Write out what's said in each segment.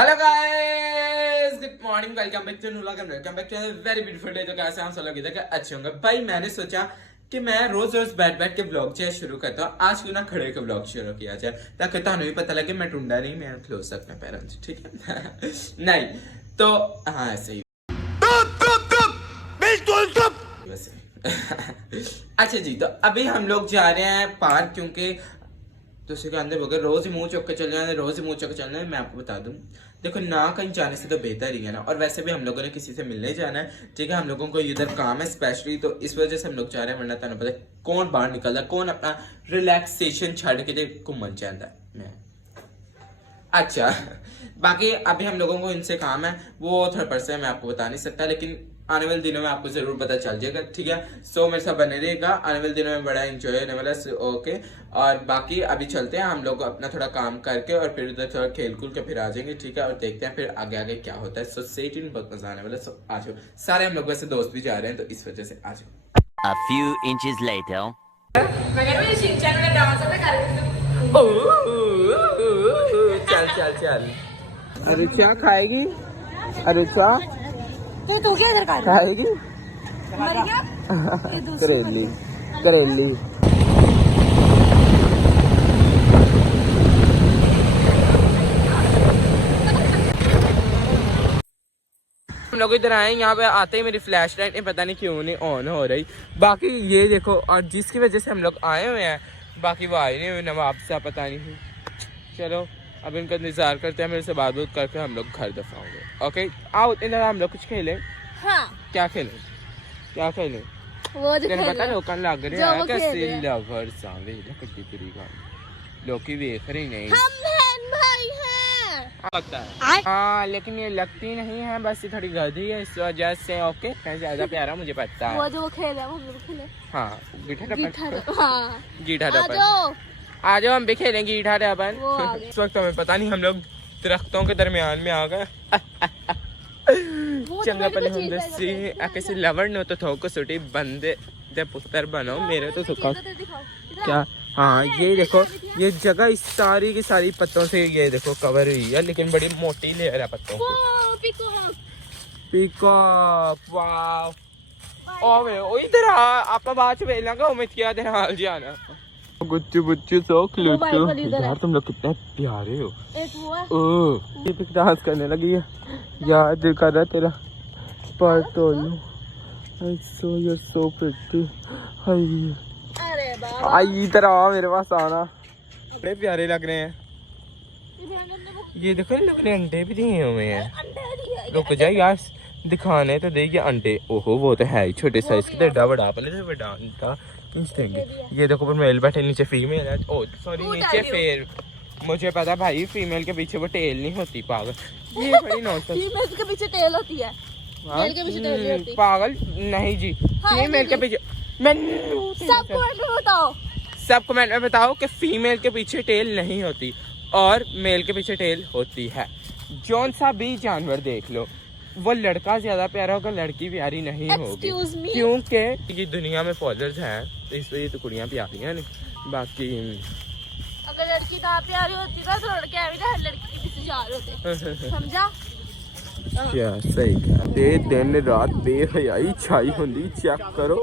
Hello guys, good morning, welcome back to very beautiful day. तो कैसे हम सब लोग इधर अच्छे होंगे। भाई मैंने सोचा कि मैं रोज रोज बैठ के ब्लॉग जो शुरू करता हूँ। आज क्यों ना खड़े के ब्लॉग शुरू किया जाए, ताकि तुम्हें भी पता लगे मैं टुंडा नहीं, मैं खलो सकता पेरेंट्स, ठीक है। नहीं तो हाँ ऐसे ही वैसे। अच्छा जी, तो अभी हम लोग जा रहे हैं पार्क, क्योंकि दूसरे के अंदर वगैरह रोज ही मुंह चौक के चल जाए, रोज ही मुंह चौक चलना है। मैं आपको बता दूं, देखो ना कहीं जाने से तो बेहतर ही है ना। और वैसे भी हम लोगों ने किसी से मिलने जाना है, ठीक है। हम लोगों को इधर काम है स्पेशली, तो इस वजह से हम लोग जा रहे हैं। वरना तुम्हें पता है कौन बाहर निकलता है, कौन अपना रिलैक्सेशन छड़ के घूमन चाहता है। मैं अच्छा बाकी अभी हम लोगों को इनसे काम है, वो थोड़ा पर्सन है, मैं आपको बता नहीं सकता, लेकिन आने वाले दिनों में आपको जरूर पता चल जाएगा, ठीक है। सो मेरे साथ बने रहेगा, आने वाले दिनों में बड़ा एंजॉय होने वाला है। ओके, और बाकी अभी चलते हैं हम लोग अपना थोड़ा काम करके, और फिर उधर थोड़ा खेल कूद के फिर आ जाएंगे, ठीक है। और देखते हैं फिर आगे आगे क्या होता है। सो स्टे ट्यून्ड, बहुत मजा आने वाला है। सो आ जाओ सारे, हम लोग वैसे दोस्त भी जा रहे हैं, तो इस वजह से आ जाओ। A few inches later. चल चल चल, अरे क्या खाएगी? अरे क्या तू क्या इधर खाएगी? मर गया? करेली करेली। हम लोग इधर आए, यहाँ पे आते ही मेरी फ्लैश लाइट पता नहीं क्यों नहीं ऑन हो रही। बाकी ये देखो, और जिसकी वजह से हम लोग आए हुए हैं, बाकी वो आए नहीं हुए नवाब से, पता नहीं। चलो अब इनका इंतजार करते हैं, मेरे से बात करके हम लोग घर दफा होंगे। ओके आओ इधर, हम लोग कुछ खेलें। हाँ क्या खेलें? क्या खेलें? वो जो तेरे पता खेल लोग लग रहे जो हैं वो कैसे खेल रहे लवर सावे कट्टी पूरी गाल लोग की देख रही नहीं हम बहन भाई हैं। लगता है। हाँ लेकिन ये लगती नहीं है, बस ये थोड़ी गधी है इस वजह से। ओके ज्यादा प्यारा मुझे पता है। वो जो वो खेल है वो हम लोग खेले। हाँ गीठा डपन, हाँ गीठा आ डपन। जाओ आ जाओ हम भी खेलेंगे गीठा डपन। वो आ गए। इस वक्त हमें पता नहीं, हम लोग दरख्तों के दरमियान में आ गए। वो चंगा तो पहले मेरी हम कोई चीज़ दसी है, किसी लवर ने तो थोको सुटी बंदे दे पुत्र बनो, मेरे तो सुखा क्या। हाँ ये देखो, ये जगह इस सारी की सारी पत्तों से ये देखो कवर हुई है, लेकिन बड़ी मोटी लेयर है पत्तों की। पीकॉक वाव। ओवे ओ इधर आ, आपा बाद में वेलांगा उम्मीद किया तेरा हाल जाना। गुच्चू बुच्चू सो क्यूट यार, तुम लोग कितने प्यारे हो। एक वो है। ओह ये पिक डांस करने लगी है यार, दिल कर रहा तेरा पर तो सो यू सो प्रिटी। अरे बाबा आई इधर आ, मेरे पास आना, बड़े प्यारे लग रहे हैं। ये देखो इन लोगों ने अंडे भी दिए हुए हैं। रुक जाए यार, दिखाने तो देगी अंडे। ओहो वो तो है ही छोटे साइज के, एडा बड़ा पहले से बड़ा अंडा किस देंगे। ये देखो पर मेल बैठे, नीचे फीमेल है। ओ सॉरी नीचे फेर, मुझे पता भाई फीमेल के पीछे वो टेल नहीं होती, पागल। ये बड़ी नॉनसेंस। फीमेल के पीछे टेल होती है, मेल के पीछे टेल नहीं होती। पागल नहीं जी, फीमेल के पीछे सब कमेंट में बताओ, सब कमेंट में बताओ कि फीमेल के पीछे टेल नहीं होती और मेल के पीछे टेल होती है। जौन सा भी जानवर देख लो, वो लड़का ज्यादा प्यारा होगा, लड़की प्यारी नहीं होगी, क्योंकि ये दुनिया में फॉलोअर्स हैं, तो इसलिए तो कुड़ियां प्यारी हैं। बाकी अगर लड़की ना प्यारी होती ना तो लड़के भी ना लड़की के पीछे जा रहे होते, समझा? क्या सही दे दिन रात बेहयाई छाई होंदी, चेक करो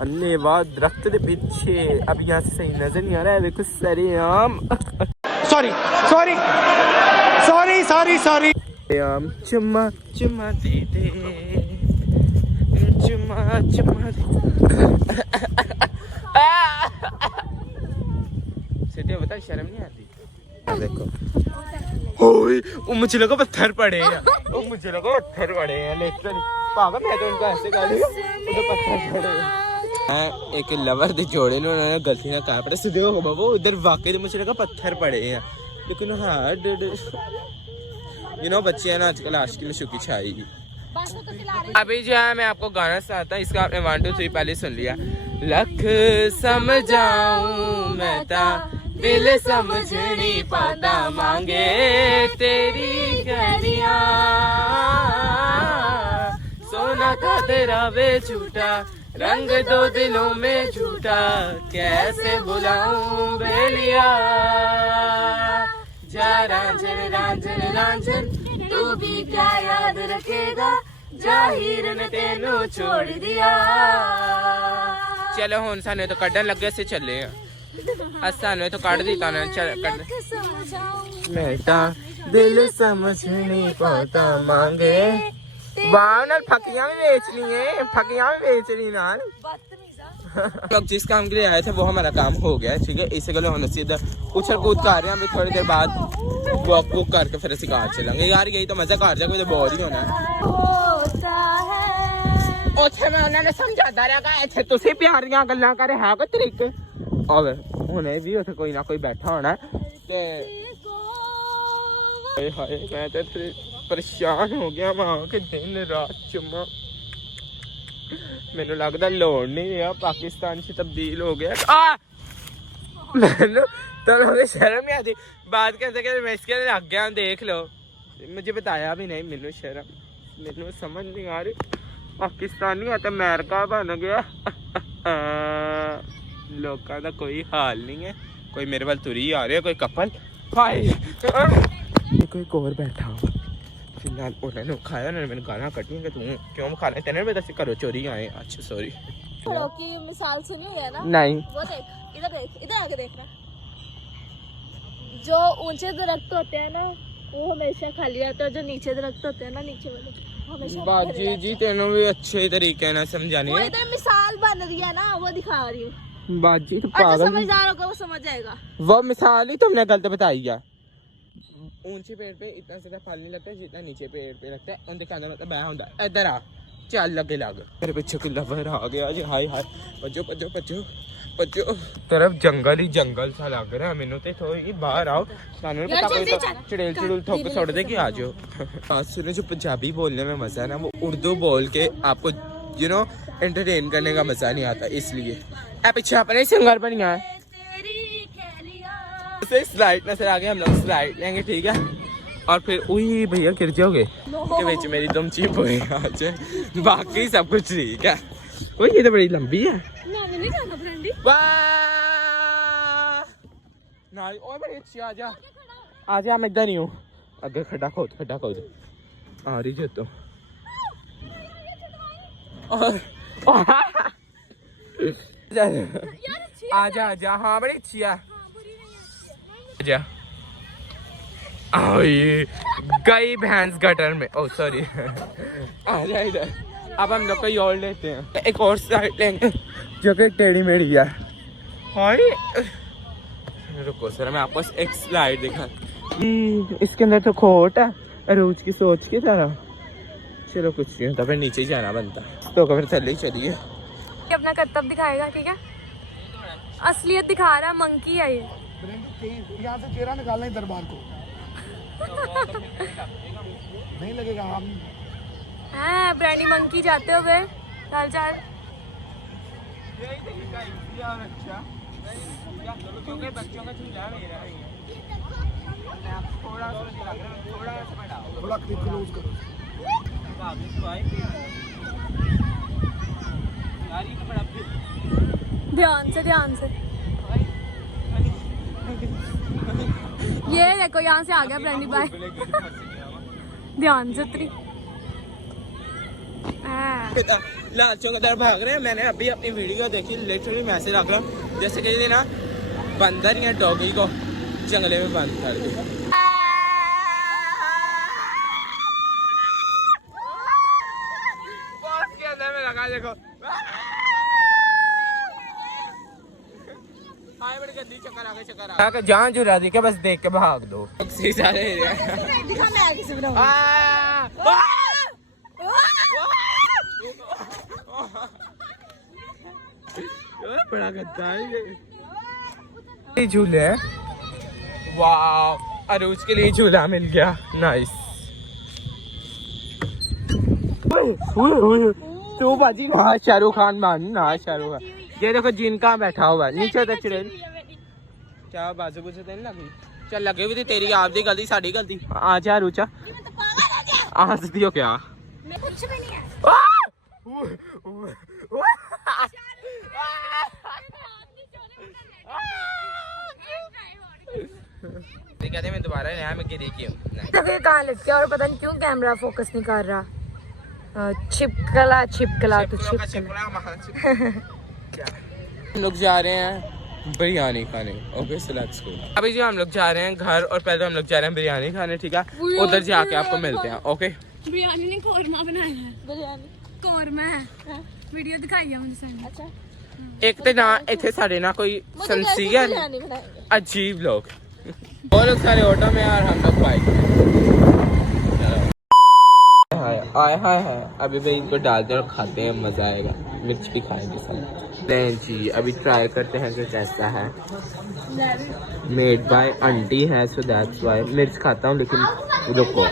अन्नेवाह दरख्त दे पीछे। अब यहाँ से सही नजर नहीं आ रहा है, देखो सरेआम sorry sorry sorry sorry sorry आम चुम्मा चुम्मा दे दे, चुम्मा चुम्मा दे। सीधे बता, शर्म नहीं आती? देखो ओए वो मुझे लगा पत्थर पड़े हैं, वो मुझे लगा पत्थर पड़े हैं, लेकिन पागल मैं तो उनको ऐसे कह रही हूँ तो पत्थर पड़े हैं। एक लवर दे जोड़े ने उन्होंने गलती ना कहा पड़े सीधे हो बाबू, उधर वाकई मुझे लगा पत्थर पड़े हैं, लेकिन हाँ यू नो बच्चे हैं ना आजकल, आशिकी में शुकी छाई। अभी जो है मैं आपको गाना सुनाता हूँ, इसका आपने 1 2 3 पहले सुन लिया। लख समझाऊं मैं ता दिल समझ नहीं पाता, मांगे तेरी गलियां, सोना का तेरा वे झूठा, रंग दो दिलों में झूठा, कैसे बुलाऊं बेलिया, जा रांझन रांझन रांझन रखेगा जाहिर ने तेनू छोड़ दिया। चलो हुन सानू तो कड्डन लगे से चले सानू तो कट दिता ना चल कड्ड मैं ता दिल समझ नहीं पाता मांगे बाहर नाल फकियां भी बेचनी है फकियां भी बेचनी नाल लोग जिस काम के लिए आए थे वो हमारा काम हो गया ठीक है इसे गलो हम सीधा उछल कूद कर रहे हैं अभी थोड़ी देर बाद वॉक वॉक करके फिर ਅਸੀਂ कार चलेंगे यार यही तो मजा कार जाके तो बोर ही होना ਉੱਥੇ ਮੈਂ ਉਹਨਾਂ ਨੇ ਸਮਝਾਦਾ ਰਿਹਾ ਇੱਥੇ ਤੁਸੀਂ ਪਿਆਰੀਆਂ ਗੱਲਾਂ ਕਰ ਹੈ ਕੋਈ ਤਰੀਕੇ ਆਵੇ ਹੁਣੇ ਵੀ ਉੱਥੇ ਕੋਈ ਨਾ ਕੋਈ ਬੈਠਾ ਹੋਣਾ ਤੇ ਹਾਏ ਹਾਏ ਮੈਂ ਤੇ ਪਰੇਸ਼ਾਨ ਹੋ ਗਿਆ ਮਾਂ ਕਿ ਦਿਨ ਰਾਤ ਚੁੰਮਾ ਮੈਨੂੰ ਲੱਗਦਾ ਲੋੜ ਨਹੀਂ ਰਿਹਾ ਪਾਕਿस्तान से तब्दील हो गया मैंने तो मुझे शर्म नहीं आती बात करते कहते मैं इसके लग गया देख लो मुझे बताया भी नहीं मैनू शर्म मैनू समझ नहीं आ रही पाकिस्तानी है तो अमेरिका बन गया लोगों का कोई हाल नहीं है कोई मेरे वाल तुरी आ रही है कोई कपल हाय कोई और बैठा हो फिलहाल उन्होंने खाया उन्होंने मैंने गाना कटी कि तू क्यों खा रहे तेने भी दस घरों चोरी आए अच्छा सॉरी की मिसाल सुनी हुई है ना नहीं वो देख इधर आके देखना जो ऊंचे दरख्त होते हैं ना वो हमेशा खाली रहते हैं जो नीचे दरख्त होते हैं ना नीचे वाले हमेशा बाजी जी तेनों भी अच्छे तरीके ना समझानी है इधर मिसाल बन रही है ना वो दिखा रही हूँ बाजी तो और जो पागल समझदार होगा वो समझ जाएगा वो मिसाल ही तुमने गलत बताई है ऊंचे पेड़ पे इतना ज्यादा फल नहीं लगता जितना नीचे पेड़ पे लगता है उनके कहने मतलब मैं होता इधर आ चल लगे लग मेरे पीछे कोई लवर आ गया जी हाय हाय भजो भजो भजो भजो तरफ जंगल ही जंगल सा लग रहा है मैनू ते थोड़ी बाहर आओ सानू नहीं पता कोई चड़ेल चुड़ेल ठोक छोड़ दे कि आ जाओ आज सुनो जो पंजाबी बोलने में मजा है ना वो उर्दू बोल के आपको यू नो एंटरटेन करने का मजा नहीं आता इसलिए ए पीछे अपने सिंगर बनिया है स्लाइड नजर आ गए हम लोग स्लाइड लेंगे ठीक है और फिर वही भैया गिर जाओगे के बीच मेरी दम चीप हुई आज बाकी सब कुछ ठीक है वो ये तो बड़ी लंबी है नहीं जाना फ्रेंडी ना और बड़ी अच्छी आजा मैं इधर नहीं हूँ अगर खड्डा खोद आ रही जो तो आजा आजा हाँ बड़ी अच्छी है आजा ये गई भैंस गटर में ओ सॉरी आजा इधर अब हम लोग कोई और लेते हैं एक और स्लाइड लेंगे जो कि टेढ़ी मेढ़ी है हाय रुको सर मैं आपको एक स्लाइड दिखा इसके अंदर तो खोट है रोज की सोच की तरह चलो कुछ नहीं होता फिर नीचे ही जाना बनता तो फिर थले चलिए अपना कर्तव्य दिखाएगा ठीक है असलियत दिखा रहा है मंकी है ये यहाँ से चेहरा निकालना है दरबार को नहीं लगेगा हम हाँ ब्रांडी मंकी जाते हुए चल चल बच्चों का थोड़ा क्लोज करो ध्यान से ये देखो यहाँ से आ गया ब्रांडी बाय ध्यान से उतरी लालचों की तरफ भाग रहे हैं मैंने अभी अपनी वीडियो देखी लिटरली मैसेज लग रहा जैसे कि ना बंदर या डॉगी को जंगले में बंद कर दिया के अंदर में लगा देखो जहाँ जुरा दी के बस देख के भाग दो बड़ा गद्दा है झूले वाह अरूज के लिए झूला मिल गया नाइस तो बाजी वहाँ शाहरुख खान मान ना शाहरुख खान ये देखो जिन कहाँ बैठा हुआ है नीचे तो चुड़ैल क्या बाजू बुझे देने लगी चल लगे भी थी तेरी आपकी गलती साड़ी गलती आ जा रुचा आ सकती हो क्या कुछ भी नहीं है कहते हैं मैं दोबारा नया मैं गिरी क्यों नहीं। तो ये कहाँ लटके और पता नहीं क्यों कैमरा फोकस नहीं कर रहा। छिपकला छिपकला तो छिपकला। हम लोग जा रहे हैं बिरयानी खाने। Okay so let's go. अभी जो हम लोग जा रहे हैं घर और पहले हम लोग जा रहे हैं बिरयानी खाने, ठीक है? उधर जाके आपको मिलते हैं। ओके बिरयानी ने कौरमा बनाया है। बिरयानी कौरमा है, वीडियो दिखाई है मुझे सर। अच्छा एक तो ना इतने सारे ना कोई संसीगर बिरयानी बनाएंगे। अजीब लोग और लोग सारे ऑटो में और हम लोग बाइक आए हाय हाय। अभी भाई इनको डालते हैं और खाते हैं, मजा आएगा। मिर्च भी खाएंगे सब। नहीं जी अभी ट्राई करते हैं कि कैसा है। मेड बाय आंटी है सो दैट्स वाई। मिर्च खाता हूँ लेकिन रुको।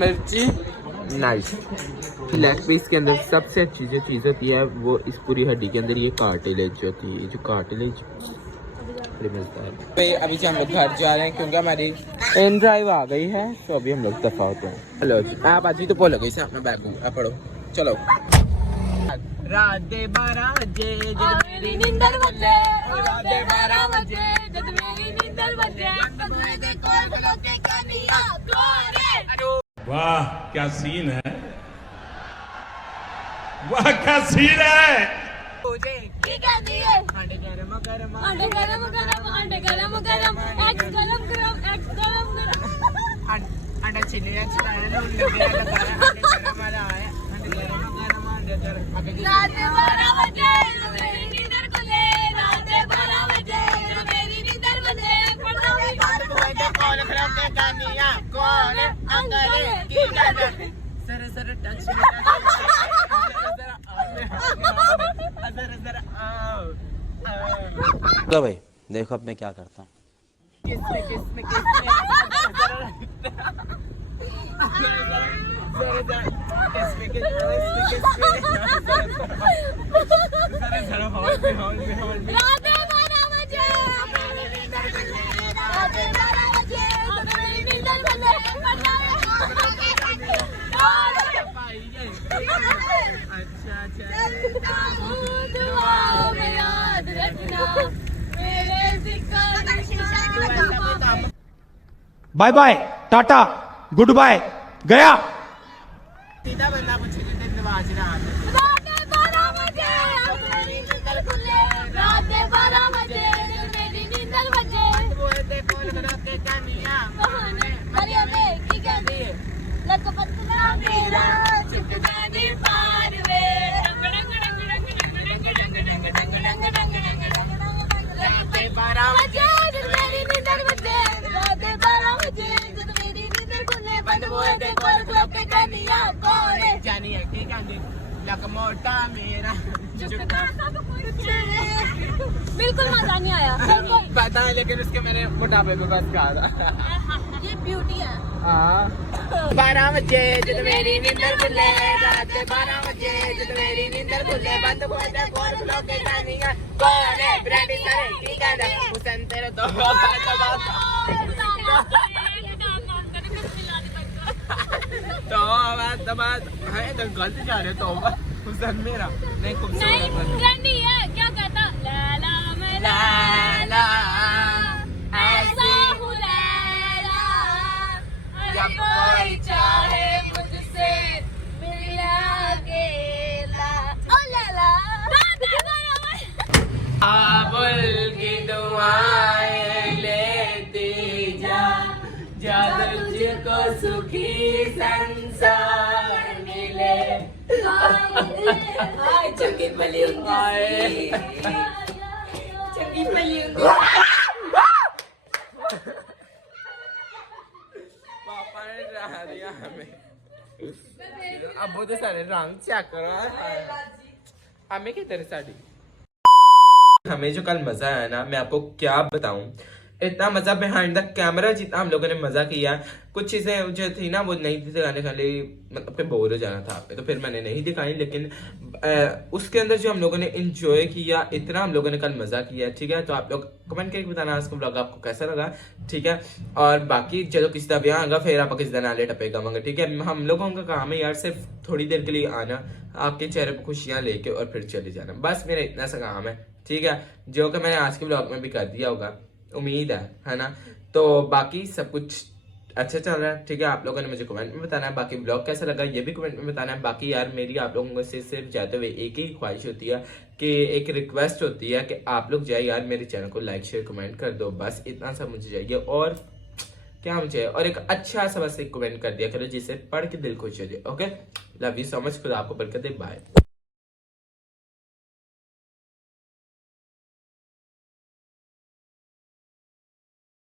मिर्ची नाइस। लेग पीस के अंदर सबसे अच्छी जो चीज़ होती है वो इस पूरी हड्डी के अंदर ये कार्टिलेज होती है। जो कार्टिलेज मिलता है। अभी से हम लोग घर जा रहे हैं क्योंकि हमारी इन ड्राइव आ गई है, तो अभी हम लोग दफा होते हैं। हेलो आप आज ही तो बोलो गई साहब मैं बैग आप पढ़ो चलो। रात दे 12 बजे जब मेरी नींदर बजे, रात दे 12 बजे जब मेरी नींदर बजे, दे कोल खलो के कनिया गोरे। वाह क्या सीन है, वाह क्या सीन है। की कहती है अंडे गरम गरम अंडे गरम गरम अंडे गरम गरम एक्स गरम गरम एक्स गरम गरम अंडा चिल्ली चिल्लाने लून लगे लगा अंडे गरम वाला है। अंडे गरम गरम अंडे गरम। रात 12 बजे मेरी नींदर खुले, रात 12 बजे मेरी नींदर बजे, पर्दा भी बंद हो जाए कोल खलो के कनिया गोरे अंगले की कहते सर सर टच तो भाई देखो अब मैं क्या करता हूँ। Bye bye tata good bye गया। सीधा बंदा पूछे कि नवाज रात रात 12 बजे मेरी नींदर खुले, रात 12 बजे मेरी नींदर बजे, बोलते कोल खलो के कनिया मरिया में की कहती है लक पतला मेरा चिपका दे पार वे रंग रंग रंग रंग रंग रंग रंग रंग रंग रंग रंग 12 बजे जब मेरी नींदर बजे, रात 12 बजे जब मेरी नींदर खुले, बंद हुए दे कोल खलो के कनिया गोरे। जानी है ठीक है लक मोटा मेरा बिल्कुल मजा नहीं आया। पता है लेकिन उसके मैंने मोटापे पे बस कहा था। ये ब्यूटी है। 12 बजे जब मेरी नींदर खुले, रात 12 बजे जब मेरी नींदर खुले, बंद हुए दे कोल खलो के कनिया गोरे ब्रांडी सारे ठीक है हुसैन तेरे दो तो बात है तो गलत जा रहे तो हुसैन मेरा नहीं खूबसूरत नहीं है क्या कहता लैला मैं लैला ऐसा हूँ लैला, जब कोई चाहे मुझसे मिला अकेला ओ लैला। आबुल की दुआएं लेती जा जा तुझको सुखी संसार मिले। चंगी पली चंगी पली पापा ने डरा दिया हमें। अब वो तो सारे रंग चेक करो हमें किधर साड़ी। हमें जो कल मजा आया ना मैं आपको क्या बताऊं। इतना मजा बिहाइंड द कैमरा जितना हम लोगों ने मजा किया। कुछ चीजें जो थी ना वो नहीं दिखाने के लिए मतलब कि बोर हो जाना था आपने, तो फिर मैंने नहीं दिखाई। लेकिन उसके अंदर जो हम लोगों ने इंजॉय किया, इतना हम लोगों ने कल मजा किया, ठीक है। तो आप लोग कमेंट करके बताना आज का ब्लॉग आपको कैसा लगा, ठीक है। और बाकी चलो किसी का ब्याह आएगा फिर आप किसी दिन आले टपे गावांगे, ठीक है। हम लोगों का काम है यार सिर्फ थोड़ी देर के लिए आना, आपके चेहरे पर खुशियां लेके और फिर चले जाना, बस मेरा इतना सा काम है, ठीक है। जो कि मैंने आज के ब्लॉग में भी कर दिया होगा, उम्मीद है ना। तो बाकी सब कुछ अच्छा चल रहा है, ठीक है। आप लोगों ने मुझे कमेंट में बताना है, बाकी ब्लॉग कैसा लगा ये भी कमेंट में बताना है। बाकी यार मेरी आप लोगों से सिर्फ जाते हुए एक ही ख्वाहिश होती है कि एक रिक्वेस्ट होती है कि आप लोग जाए यार मेरे चैनल को लाइक शेयर कमेंट कर दो, बस इतना सा मुझे चाहिए। और क्या मुझे, और एक अच्छा सा बस एक कमेंट कर दिया करो जिससे पढ़ के दिल खुश हो जाए। Okay, love you so much, खुदा आपको बरकत दे, बाय।